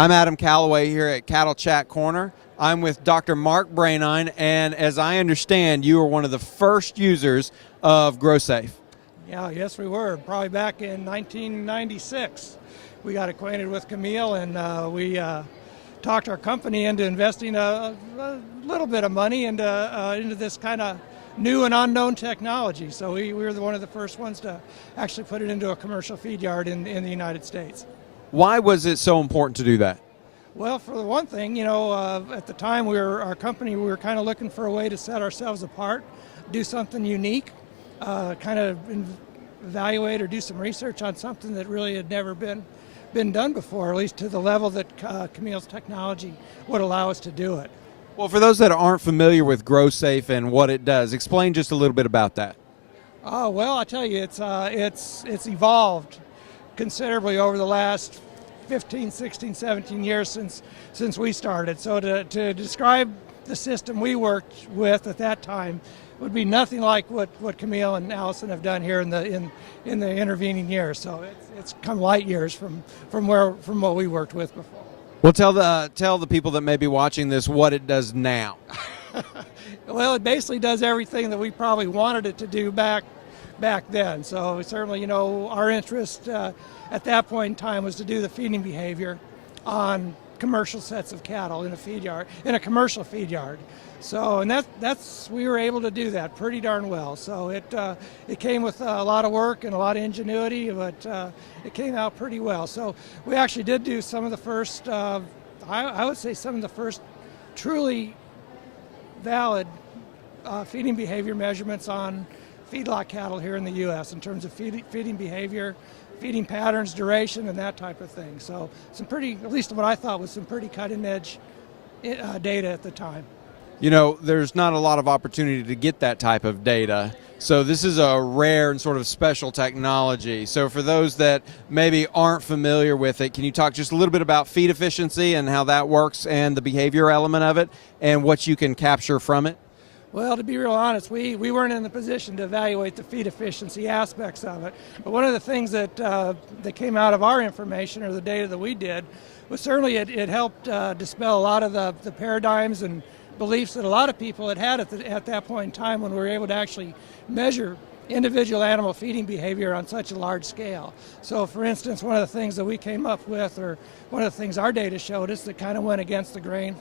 I'm Adam Calaway here at Cattle Chat Corner. I'm with Dr. Mark Branine, and as I understand, you were one of the first users of GrowSafe. Yes, we were. Probably back in 1996. We got acquainted with Camille, and we talked our company into investing a little bit of money into this kind of new and unknown technology. So we were one of the first ones to actually put it into a commercial feed yard in the United States. Why was it so important to do that? Well, for the one thing, at the time we were kind of looking for a way to set ourselves apart, do something unique, kind of evaluate or do some research on something that really had never been done before, at least to the level that Camille's technology would allow us to do it. Well, for those that aren't familiar with GrowSafe and what it does, explain just a little bit about that. Well, I tell you, it's evolved considerably over the last 15, 16, 17 years since we started. So to describe the system we worked with at that time would be nothing like what Camille and Allison have done here in the intervening years. So it's come light years from what we worked with before. Well, tell the people that may be watching this what it does now. Well, it basically does everything that we probably wanted it to do back then. So certainly, our interest at that point in time was to do the feeding behavior on commercial sets of cattle in a commercial feed yard. So, and we were able to do that pretty darn well. So it came with a lot of work and a lot of ingenuity, but it came out pretty well. So we actually did do some of the first, I would say some of the first truly valid feeding behavior measurements on feedlot cattle here in the U.S. in terms of feeding behavior, feeding patterns, duration, and that type of thing. So at least what I thought was some pretty cutting edge data at the time. There's not a lot of opportunity to get that type of data. So this is a rare and sort of special technology. So for those that maybe aren't familiar with it, can you talk just a little bit about feed efficiency and how that works and the behavior element of it and what you can capture from it? Well, to be real honest, we weren't in the position to evaluate the feed efficiency aspects of it. But one of the things that came out of our information or the data that we did was certainly it helped dispel a lot of the paradigms and beliefs that a lot of people had at that point in time when we were able to actually measure individual animal feeding behavior on such a large scale. So for instance, one of the things that we came up with, or one of the things our data showed us that kind of went against the grain,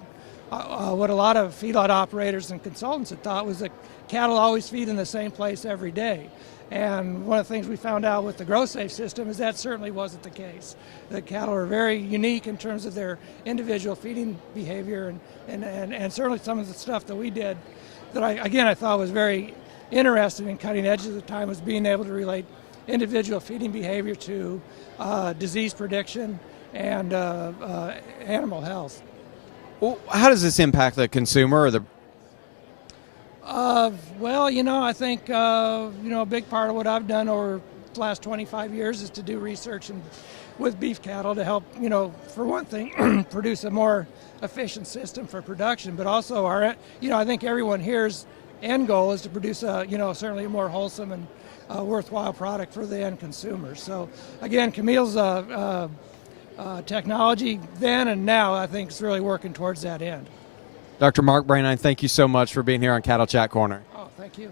what a lot of feedlot operators and consultants had thought was that cattle always feed in the same place every day. And one of the things we found out with the GrowSafe system is that certainly wasn't the case. The cattle are very unique in terms of their individual feeding behavior, and certainly some of the stuff that we did that I thought was very interesting and cutting edge at the time was being able to relate individual feeding behavior to disease prediction and animal health. Well, how does this impact the consumer or the? I think a big part of what I've done over the last 25 years is to do research with beef cattle to help, for one thing, produce a more efficient system for production, but also I think everyone here's end goal is to produce certainly a more wholesome and worthwhile product for the end consumer. So again, Camille's technology then and now, I think, is really working towards that end. Dr. Mark Branine, thank you so much for being here on Cattle Chat Corner. Oh, thank you.